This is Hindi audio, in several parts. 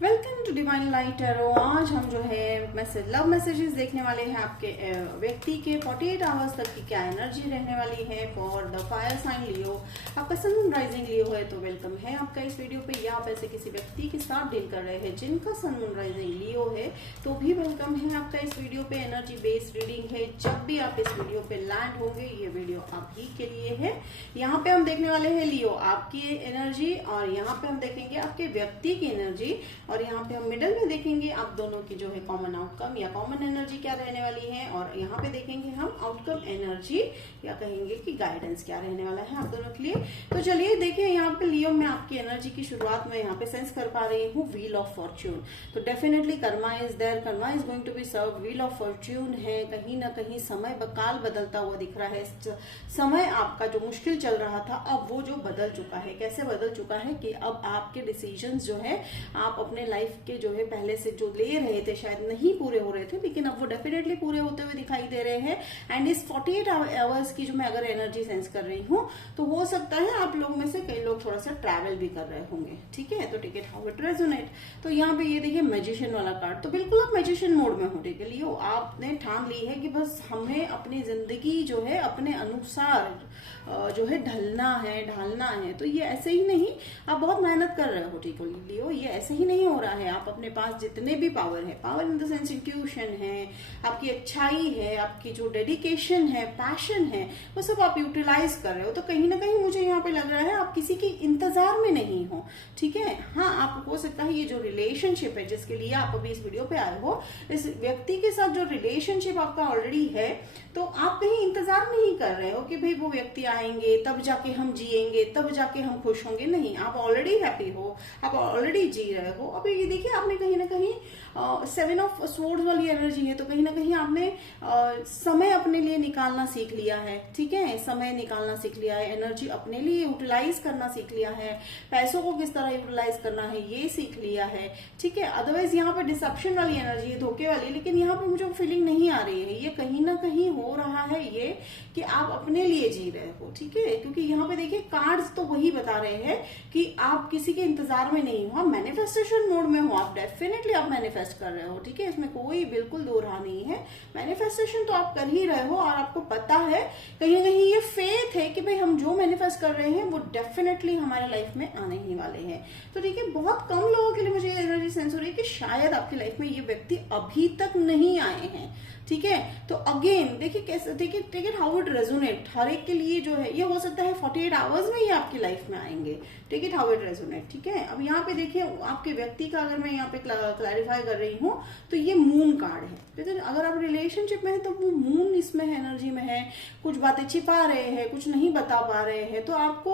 Welcome to divine light tarot. आज हम जो है लव मैसेजेस देखने वाले हैं आपके व्यक्ति के 48 आवर्स तक की क्या एनर्जी रहने वाली है फॉर द फायर साइन लियो। आपका सन राइजिंग लियो है तो वेलकम है आपका इस वीडियो पे, या आप ऐसे किसी व्यक्ति के साथ डील कर रहे हैं जिनका सन मून राइजिंग लियो है तो भी वेलकम है आपका इस वीडियो पे। एनर्जी बेस्ड रीडिंग है। जब भी आप इस वीडियो पे लैंड होंगे ये वीडियो आप ही के लिए है। यहाँ पे हम देखने वाले हैं लियो आपकी एनर्जी, और यहाँ पे हम देखेंगे आपके व्यक्ति की एनर्जी, और यहाँ पे हम मिडल में देखेंगे आप दोनों की जो है कॉमन आउटकम या कॉमन एनर्जी क्या रहने वाली है, और यहाँ पे देखेंगे हम आउटकम एनर्जी या कहेंगे कि गाइडेंस क्या रहने वाला है आप दोनों के लिए। तो चलिए देखिए, यहाँ पे लियो में आपकी एनर्जी की शुरुआत में यहाँ पे सेंस कर पा रही हूँ व्हील ऑफ फॉर्च्यून। तो definitely karma is there, karma is going to be serve. Wheel of fortune है, कहीं ना कहीं समय काल बदलता हुआ दिख रहा है। समय आपका जो मुश्किल चल रहा था अब वो जो बदल चुका है। कैसे बदल चुका है कि अब आपके डिसीजंस जो है आप अपने लाइफ के जो है पहले से जो ले रहे थे शायद नहीं पूरे हो रहे थे, लेकिन अब वो डेफिनेटली पूरे होते हुए दिखाई दे रहे हैं। एंड इस 48 आवर्स की जो मैं अगर एनर्जी सेंस कर रही हूँ तो हो सकता है आप लोग में से कई लोग थोड़ा सा ट्रैवल भी कर रहे होंगे। ठीक है, तो टिकट हाउ इट रेजोनेट। तो यहाँ पे ये देखिए मैजिशियन वाला कार्ड, तो बिल्कुल आप मैजिशियन मोड में हो। ठीक है लियो, आपने ठान ली है कि बस हमें अपनी जिंदगी जो है अपने अनुसार जो है ढलना है। तो ये ऐसे ही नहीं, आप बहुत मेहनत कर रहे हो। ठीक है लियो, ये ऐसे ही नहीं हो रहा है। आप अपने पास जितने भी पावर है, power in the sense intuition है, आपकी अच्छाई है, आपकी जो डेडिकेशन है, पैशन है, वो सब आप यूटिलाइज कर रहे हो। तो कहीं ना कहीं मुझे यहाँ पे लग रहा है आप किसी के इंतजार में नहीं हो। ठीक है, हाँ आप हो सकता है ये जो रिलेशनशिप है जिसके लिए आप अभी इस वीडियो पे आए हो, इस व्यक्ति के साथ जो रिलेशनशिप आपका ऑलरेडी है, तो आप कहीं इंतजार नहीं कर रहे हो कि भाई वो व्यक्ति आएंगे तब जाके हम जिएंगे, तब जाके हम खुश होंगे। नहीं, आप ऑलरेडी हैप्पी हो, आप ऑलरेडी जी रहे हो। अभी ये देखिए आपने कहीं ना कहीं 7 ऑफ स्वॉर्ड्स वाली एनर्जी है, तो कहीं ना कहीं आपने समय अपने लिए निकालना सीख लिया है। ठीक है, समय निकालना सीख लिया है, एनर्जी अपने लिए यूटिलाइज करना सीख लिया है, पैसों को किस तरह यूटिलाइज करना है ये सीख लिया है। ठीक है, अदरवाइज यहाँ पे डिसेप्शन वाली एनर्जी है, धोखे वाली, लेकिन यहाँ पे मुझे फीलिंग नहीं आ रही है। ये कहीं ना कहीं हो रहा है ये कि आप अपने लिए जी रहे हो। ठीक है, क्योंकि यहाँ पे देखिए कार्ड्स तो वही बता रहे हैं कि आप किसी के इंतजार में नहीं हो, आप मैनिफेस्टेशन मोड में हो। आप डेफिनेटली आप मैनिफेस्ट कर रहे हो। ठीक है, इसमें कोई बिल्कुल दो राह नहीं है। मैनिफेस्टेशन तो आप कर ही रहे हो, और आपको पता है कहीं ना कहीं ये फेथ है कि भाई हम जो मैनिफेस्ट कर रहे हैं वो डेफिनेटली हमारे लाइफ में आने ही वाले हैं। तो ठीक है, बहुत कम लोगों के लिए मुझे एनर्जी सेंस हो रही है कि शायद आपकी लाइफ में ये व्यक्ति अभी तक नहीं आए हैं। ठीक है, तो अगेन देखिए कैसे, देखिए take it how it resonate. हर एक के लिए जो है ये हो सकता है 48 आवर्स में ही आपकी लाइफ में आएंगे। Take it how it resonate. ठीक है, अब यहाँ पे देखिए आपके व्यक्ति का अगर मैं यहाँ पे क्लैरिफाई कर रही हूँ तो ये मून कार्ड है। अगर आप रिलेशनशिप में है तो वो मून इसमें है, एनर्जी में है, कुछ बातें छिपा रहे हैं, कुछ नहीं बता पा रहे हैं। तो आपको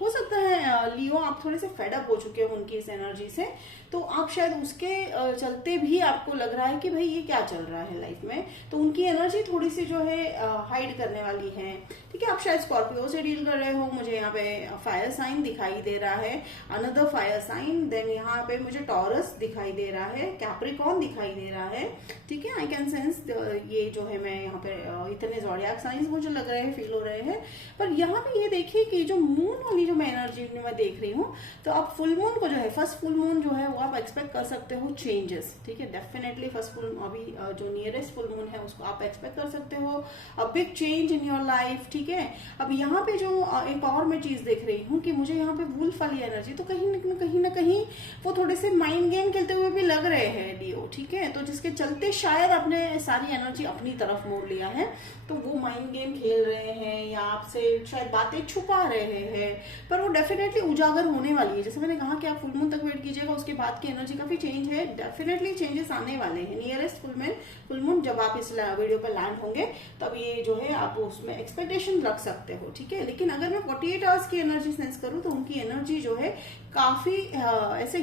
हो सकता है लियो आप थोड़े से फेडअप हो चुके हो उनकी इस एनर्जी से, तो आप शायद उसके चलते भी आपको लग रहा है कि भाई ये क्या चल रहा है लाइफ में, तो उनकी एनर्जी थोड़ी सी जो है हाइड करने वाली है। ठीक है, आप शायद स्कॉर्पियो से डील कर रहे हो। मुझे यहाँ पे फायर साइन दिखाई दे रहा है, अनदर फायर साइन, देन यहाँ पे मुझे टॉरस दिखाई दे रहा है, कैप्रिकॉन दिखाई दे रहा है। ठीक है, आई कैन सेंस ये जो है, मैं यहाँ पे इतने ज़ोडिएक साइंस मुझे लग रहे हैं, फील हो रहे हैं। पर यहाँ पे ये देखिए कि जो मून वाली जो मैं एनर्जी मैं देख रही हूँ, तो आप फुल मून को जो है, फर्स्ट फुल मून जो है वो आप एक्सपेक्ट कर सकते हो चेंजेस। ठीक है, डेफिनेटली फर्स्ट फुल, अभी जो नियरेस्ट फुल मून है उसको आप एक्सपेक्ट कर सकते हो, a big change in your life. ठीक है, अब यहाँ पे जो एक और मैं चीज देख रही हूँ कि मुझे यहाँ पे वुल्फ वाली एनर्जी, तो कहीं ना कहीं वो थोड़े से माइंड गेम खेलते हुए भी लग रहे हैं लियो। ठीक है, तो जिसके चलते शायद आपने सारी एनर्जी अपनी तरफ मोड़ लिया है, तो वो माइंड गेम खेल रहे हैं या आपसे शायद बातें छुपा रहे हैं, पर वो डेफिनेटली उजागर होने वाली है। जैसे मैंने कहा कि आप फुल मून तक वेट कीजिएगा, उसके बाद की एनर्जी काफी चेंज है, डेफिनेटली चेंजेस आने वाले हैं। नियरेस्ट फुल मून जब आप इस वीडियो पर लैंड होंगे तब ये जो है आप उसमें एक्सपेक्टेशन रख सकते हो। ठीक है, लेकिन अगर मैं 48 आवर्स की एनर्जी सेंस करूं तो उनकी एनर्जी जो है काफी ऐसे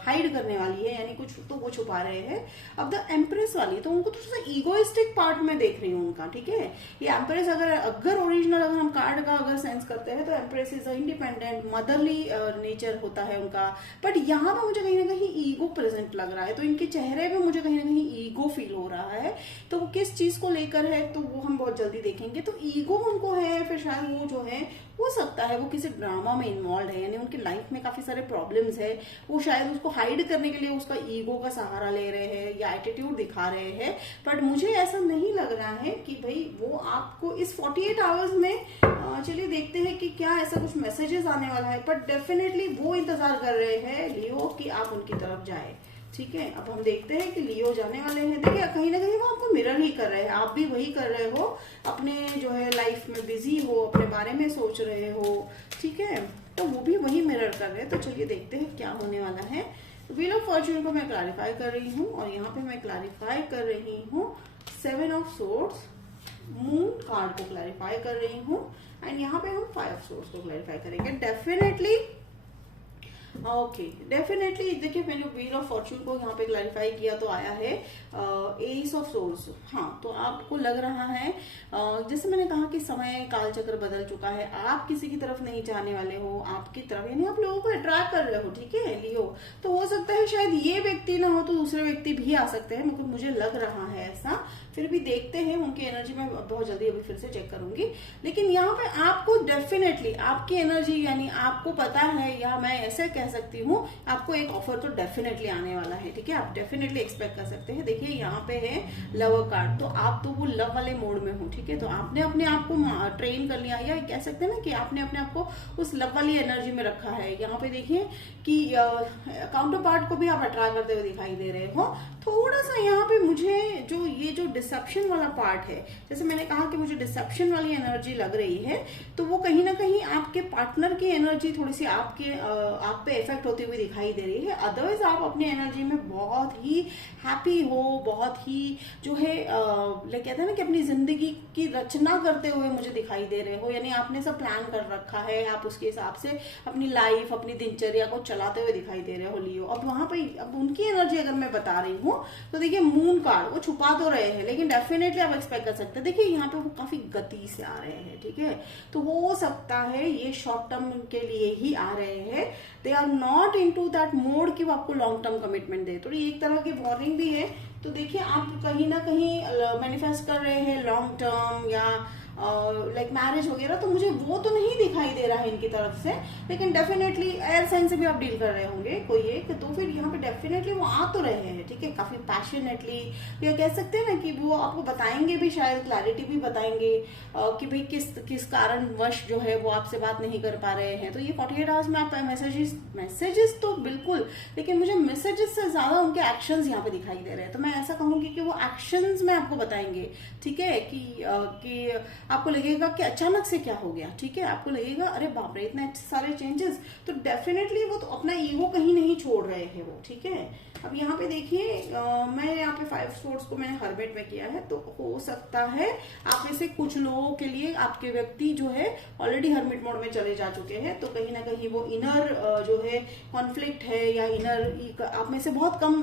हाइड करने वाली है, यानी कुछ तो वो छुपा रहे हैं। अब द एम्प्रेस वाली, तो उनको थोड़ा सा ईगोइस्टिक पार्ट में देख रही हूँ उनका। ठीक है, ये एम्प्रेस अगर ओरिजिनल अगर हम कार्ड का अगर सेंस करते हैं तो empress is independent motherly nature होता है उनका, बट यहाँ पे मुझे कहीं ना कहीं ईगो प्रेजेंट लग रहा है। तो इनके चेहरे पे मुझे कहीं ना कहीं ईगो फील हो रहा है, तो वो किस चीज को लेकर है तो वो हम बहुत जल्दी देखेंगे। तो ईगो उनको है, फिर शायद वो जो है हो सकता है वो किसी ड्रामा में इन्वॉल्व है, यानी उनकी लाइफ में काफी सारे प्रॉब्लम्स है, वो शायद उसको हाइड करने के लिए उसका ईगो का सहारा ले रहे हैं या एटीट्यूड दिखा रहे हैं। बट मुझे ऐसा नहीं लग रहा है कि भाई वो आपको इस 48 आवर्स में, चलिए देखते हैं कि क्या ऐसा कुछ मैसेजेस आने वाला है। बट डेफिनेटली वो इंतजार कर रहे हैं लियो कि आप उनकी तरफ जाए। ठीक है, अब हम देखते हैं कि लियो जाने वाले हैं। देखिए कहीं ना कहीं वो आपको मिरर ही कर रहे हैं, आप भी वही कर रहे हो, अपने जो है लाइफ में बिजी हो, अपने बारे में सोच रहे हो। ठीक है, तो वो भी वही मिरर कर रहे हैं। तो चलिए देखते हैं क्या होने वाला है। व्हील ऑफ फॉर्च्यून को मैं क्लैरिफाई कर रही हूँ और यहाँ पे मैं क्लैरिफाई कर रही हूँ 7 ऑफ सोर्ड्स, मून कार्ड को क्लैरिफाई कर रही हूँ एंड यहाँ पे हम 5 ऑफ सोर्ड्स को क्लैरिफाई करेंगे। डेफिनेटली ओके, डेफिनेटली देखिए मैंने व्हील ऑफ फॉर्च्यून को यहाँ पे क्लैरिफाई किया तो आया है एस ऑफ सोर्स। हाँ, तो आपको लग रहा है जैसे मैंने कहा कि समय काल चक्र बदल चुका है, आप किसी की तरफ नहीं जाने वाले हो, आपकी तरफ यानी आप लोगों को अट्रैक्ट कर रहे हो। ठीक है लियो, तो हो सकता है शायद ये व्यक्ति ना हो तो दूसरे व्यक्ति भी आ सकते हैं, मतलब मुझे लग रहा है ऐसा। फिर भी देखते हैं उनकी एनर्जी में बहुत जल्दी अभी फिर से चेक करूंगी। लेकिन यहाँ पे आपको डेफिनेटली आपकी एनर्जी यानी आपको पता है, या मैं ऐसे कह सकती हूँ आपको एक ऑफर तो डेफिनेटली आने वाला है। ठीक है, आप डेफिनेटली एक्सपेक्ट कर सकते हैं। देखिए यहाँ पे है लवर कार्ड, तो आप तो वो लव वाले मोड में हो। ठीक है, तो आपने अपने आप को ट्रेन कर लिया, या कह सकते हैं ना कि आपने अपने आप को उस लव वाली एनर्जी में रखा है। यहाँ पे देखिए कि काउंटर पार्ट को भी आप अट्रैक्ट करते हुए दिखाई दे रहे हो। थोड़ा सा यहाँ पे मुझे जो डिसेप्शन वाला पार्ट है, जैसे मैंने कहा कि मुझे डिसेप्शन वाली एनर्जी लग रही है, तो वो कहीं ना कहीं आपके पार्टनर की एनर्जी थोड़ी सी आप पे इफेक्ट होती हुई दिखाई दे रही है। अदरवाइज आप अपनी एनर्जी में बहुत ही हैप्पी हो, बहुत ही जो है कहते हैं ना कि अपनी जिंदगी की रचना करते हुए मुझे दिखाई दे रहे हो। यानी आपने सब प्लान कर रखा है, आप उसके हिसाब से अपनी लाइफ, अपनी दिनचर्या को चलाते हुए दिखाई दे रहे हो लियो। अब वहां पे अब उनकी एनर्जी अगर मैं बता रही हूँ तो देखिए मून कार्ड वो छुपा तो रहे हैं, लेकिन डेफिनेटली आप एक्सपेक्ट कर सकते हैं। देखिए यहाँ पे वो काफी गति से आ रहे हैं। ठीक है, तो हो सकता है ये शॉर्ट टर्म के लिए ही आ रहे हैं। They are not into that mode कि वो आपको लॉन्ग टर्म कमिटमेंट दे। तो ये एक तरह की वार्निंग भी है। तो देखिए आप कहीं ना कहीं मैनिफेस्ट कर रहे हैं लॉन्ग टर्म या लाइक मैरिज वगैरह, तो मुझे वो तो नहीं दिखाई दे रहा है इनकी तरफ से। लेकिन डेफिनेटली एयर साइन से भी आप डील कर रहे होंगे कोई एक, तो फिर यहाँ पे डेफिनेटली वो आ तो रहे हैं। ठीक है, काफी पैशनेटली, या कह सकते हैं ना कि वो आपको बताएंगे भी, शायद क्लैरिटी भी बताएंगे कि भाई किस कारणवश जो है वो आपसे बात नहीं कर पा रहे हैं। तो ये 48 आवर्स में आप मैसेजेस तो बिल्कुल, लेकिन मुझे मैसेजेस से ज्यादा उनके एक्शंस यहाँ पे दिखाई दे रहे हैं। तो मैं ऐसा कहूंगी कि वो एक्शंस में आपको बताएंगे। ठीक है, कि आपको लगेगा कि अचानक से क्या हो गया। ठीक है, आपको लगेगा अरे बाप रे इतने सारे चेंजेस, तो डेफिनेटली वो तो अपना ईगो कहीं नहीं छोड़ रहे हैं वो। ठीक है, अब यहाँ पे देखिए मैं यहाँ पे 5 सोर्स को मैंने हर्मिट में किया है, तो हो सकता है आप में से कुछ लोगों के लिए आपके व्यक्ति जो है ऑलरेडी हर्मिट मोड में चले जा चुके हैं। तो कहीं ना कहीं वो इनर जो है कॉन्फ्लिक्ट है, या इनर आप में से बहुत कम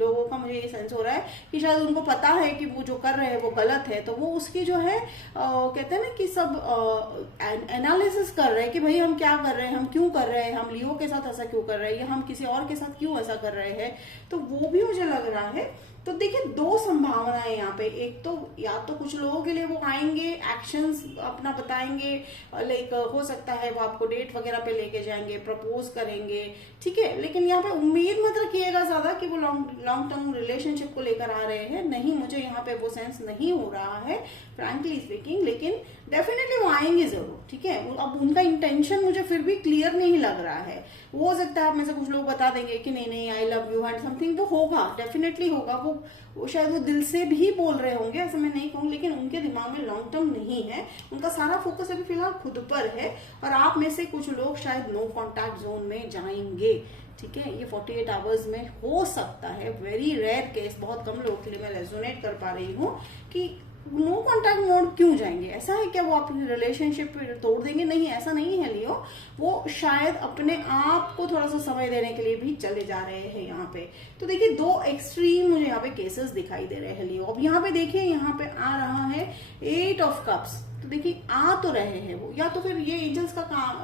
लोगों का मुझे ये सेंस हो रहा है कि शायद उनको पता है कि वो जो कर रहे हैं वो गलत है। तो वो उसकी जो है कहते हैं ना कि सब एनालिसिस कर रहे हैं कि भाई हम क्या कर रहे हैं, हम क्यों कर रहे हैं, हम लियो के साथ ऐसा क्यों कर रहे हैं, या हम किसी और के साथ क्यों ऐसा कर रहे हैं। तो वो भी मुझे लग रहा है। तो देखिए 2 संभावनाएं यहाँ पे, एक तो या तो कुछ लोगों के लिए वो आएंगे, एक्शंस अपना बताएंगे, लाइक हो सकता है वो आपको डेट वगैरह पे लेके जाएंगे, प्रपोज करेंगे। ठीक है, लेकिन यहाँ पे उम्मीद मत रखिएगा ज्यादा कि वो लॉन्ग टर्म रिलेशनशिप को लेकर आ रहे हैं। नहीं, मुझे यहाँ पे वो सेंस नहीं हो रहा है फ्रैंकली स्पीकिंग, लेकिन डेफिनेटली वो आएंगे जरूर। ठीक है, अब उनका इंटेंशन मुझे फिर भी क्लियर नहीं लग रहा है। वो हो सकता है आप में से कुछ लोग बता देंगे कि नहीं I love you and something, वो होगा, डेफिनेटली होगा। वो शायद वो दिल से भी बोल रहे होंगे, ऐसा मैं नहीं कहूँ, लेकिन उनके दिमाग में लॉन्ग टर्म नहीं है। उनका सारा फोकस अभी फिलहाल खुद पर है, और आप में से कुछ लोग शायद नो कॉन्टैक्ट जोन में जाएंगे। ठीक है, ये 48 आवर्स में हो सकता है, वेरी रेयर केस, बहुत कम लोगों के लिए मैं रेजोनेट कर पा रही हूँ कि नो कॉन्टैक्ट मोड क्यों जाएंगे। ऐसा है क्या वो अपनी रिलेशनशिप तोड़ देंगे? नहीं, ऐसा नहीं है लियो। वो शायद अपने आप को थोड़ा सा समय देने के लिए भी चले जा रहे हैं यहाँ पे। तो देखिए 2 एक्सट्रीम मुझे यहाँ पे केसेस दिखाई दे रहे हैं लियो। अब यहाँ पे देखिए, यहाँ पे आ रहा है 8 ऑफ कप्स। तो देखिए आ तो रहे हैं वो, या तो फिर ये एंजल्स का काम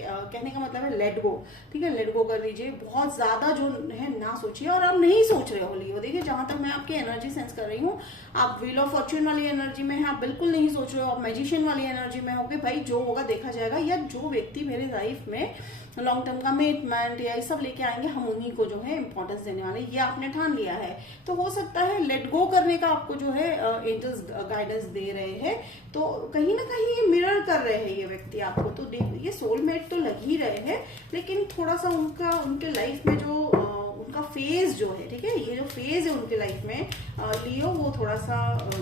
कहने का मतलब है लेट गो, ठीक है, लेट गो कर दीजिए, बहुत ज्यादा जो है ना सोचिए, और आप नहीं सोच रहे हो लियो। देखिए जहां तक मैं आपकी एनर्जी सेंस कर रही हूँ, आप व्हील ऑफ फॉर्च्यून वाली एनर्जी में है, आप बिल्कुल नहीं सोच रहे हो, आप मैजिशियन वाली एनर्जी में होगे, भाई जो होगा देखा जाएगा, या जो व्यक्ति मेरे लाइफ में लॉन्ग टर्म कमिटमेंट या ये सब लेके आएंगे, हम उन्हीं को जो है इंपॉर्टेंस देने वाले, ये आपने ठान लिया है। तो हो सकता है लेट गो करने का आपको जो है एंजल्स गाइडेंस दे रहे हैं, तो कहीं ना कहीं ये मिरर कर रहे हैं ये व्यक्ति आपको। तो ये सोलमेट तो लग ही रहे हैं, लेकिन थोड़ा सा उनके लाइफ में जो उनका फेज जो है, ठीक है, ये जो फेज है उनके लाइफ में लियो, वो थोड़ा सा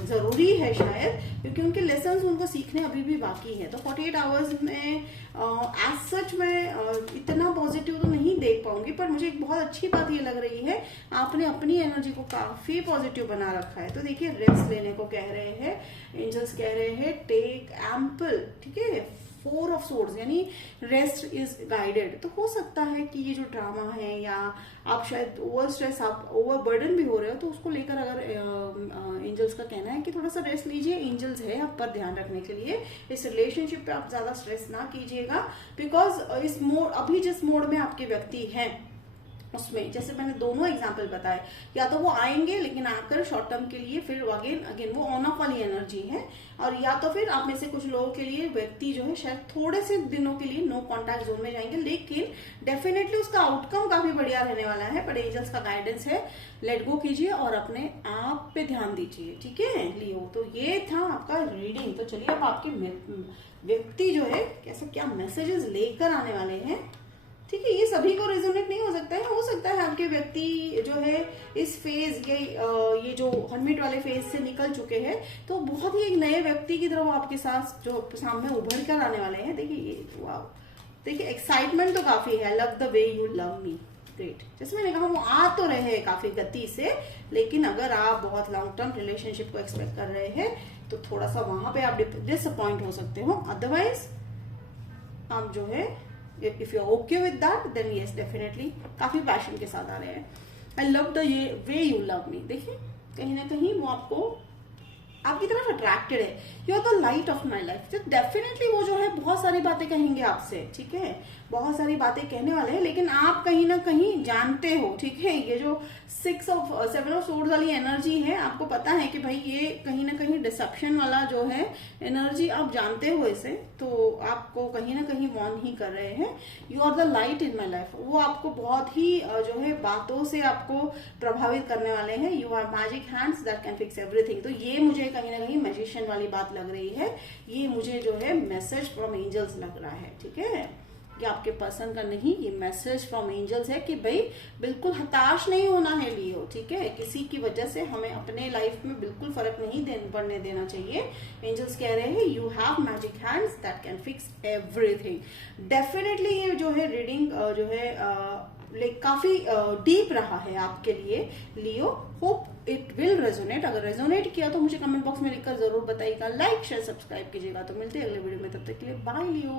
जरूरी है शायद, क्योंकि उनके लेसन्स उनको सीखने अभी भी बाकी है। तो 48 आवर्स में एज सच मैं इतना पॉजिटिव तो नहीं देख पाऊंगी, पर मुझे एक बहुत अच्छी बात ये लग रही है, आपने अपनी एनर्जी को काफी पॉजिटिव बना रखा है। तो देखिए रेस्ट लेने को कह रहे हैं एंजल्स, कह रहे हैं टेक एम्पल, ठीक है, 4 ऑफ सोर्ड्स, यानी रेस्ट इज गाइडेड। तो हो सकता है कि ये जो ड्रामा है, या आप शायद ओवर स्ट्रेस, आप ओवर बर्डन भी हो रहे हो, तो उसको लेकर अगर एंजल्स का कहना है कि थोड़ा सा रेस्ट लीजिए, एंजल्स है आप पर ध्यान रखने के लिए। इस रिलेशनशिप पे आप ज्यादा स्ट्रेस ना कीजिएगा, बिकॉज इस मोड, अभी जिस मोड में आपके व्यक्ति हैं उसमें, जैसे मैंने दोनों एग्जाम्पल बताए, या तो वो आएंगे लेकिन आकर शॉर्ट टर्म के लिए, फिर अगेन वो ऑन ऑफ वाली एनर्जी है, और या तो फिर आप में से कुछ लोगों के लिए व्यक्ति जो है शायद थोड़े से दिनों के लिए नो कॉन्टैक्ट जोन में जाएंगे, लेकिन डेफिनेटली उसका आउटकम काफी बढ़िया रहने वाला है। पर एंजल्स का गाइडेंस है लेट गो कीजिए और अपने आप पे ध्यान दीजिए, ठीक है लियो। तो ये था आपका रीडिंग। तो चलिए अब आपके व्यक्ति जो है कैसे क्या मैसेजेस लेकर आने वाले हैं, ठीक है। ये सभी को रेजोनेट नहीं हो सकता है, हो सकता है आपके व्यक्ति जो है इस फेज, ये जो हर्मिट वाले फेज से निकल चुके हैं, तो बहुत ही एक नए व्यक्ति की तरह आपके साथ जो सामने उभर कर आने वाले हैं। देखिए ये वाह, देखिए एक्साइटमेंट तो काफी है, love the way you love me, great. जैसे मैंने कहा वो आ तो रहे हैं काफी गति से, लेकिन अगर आप बहुत लॉन्ग टर्म रिलेशनशिप को एक्सपेक्ट कर रहे हैं तो थोड़ा सा वहां पे आप डिसअपॉइंट हो सकते हो। अदरवाइज आप जो है if you're okay with that, then yes definitely काफी पैशन के साथ आ रहे हैं। I love the way you love me, देखिए कहीं ना कहीं वो आपको आपकी तरफ अट्रैक्टेड है, you are the light of my life. तो डेफिनेटली वो जो है बहुत सारी बातें कहेंगे आपसे, ठीक है, बहुत सारी बातें कहने वाले हैं, लेकिन आप कहीं ना कहीं जानते हो, ठीक है, ये जो 7 ऑफ सोर्ड्स वाली एनर्जी है, आपको पता है कि भाई ये कहीं ना कहीं डिसेप्शन वाला जो है एनर्जी, आप जानते हो इसे, तो आपको कहीं ना कहीं वॉर्न ही कर रहे हैं। You are the light in my life, वो आपको बहुत ही जो है बातों से आपको प्रभावित करने वाले हैं। You are magic hands that can fix everything. तो ये मुझे कहीं ना कहीं मैजिशियन वाली बात लग रही है, ये मुझे जो है मैसेज फ्रॉम एंजल्स लग रहा है, ठीक है, कि आपके पर्सन का नहीं, ये मैसेज फ्रॉम एंजल्स है कि भाई बिल्कुल हताश नहीं होना है लियो, ठीक है, किसी की वजह से हमें अपने लाइफ में बिल्कुल फर्क नहीं पड़ने देना चाहिए। एंजल्स कह रहे हैं you have magic hands that can fix everything. Definitely ये जो है रीडिंग जो है काफी डीप रहा है आपके लिए Leo. Hope it will resonate. अगर रेजोनेट किया तो मुझे कमेंट बॉक्स में लिखकर जरूर बताइएगा, लाइक शेयर सब्सक्राइब कीजिएगा। तो मिलते हैं अगले वीडियो में, तब तक के लिए बाय लियो।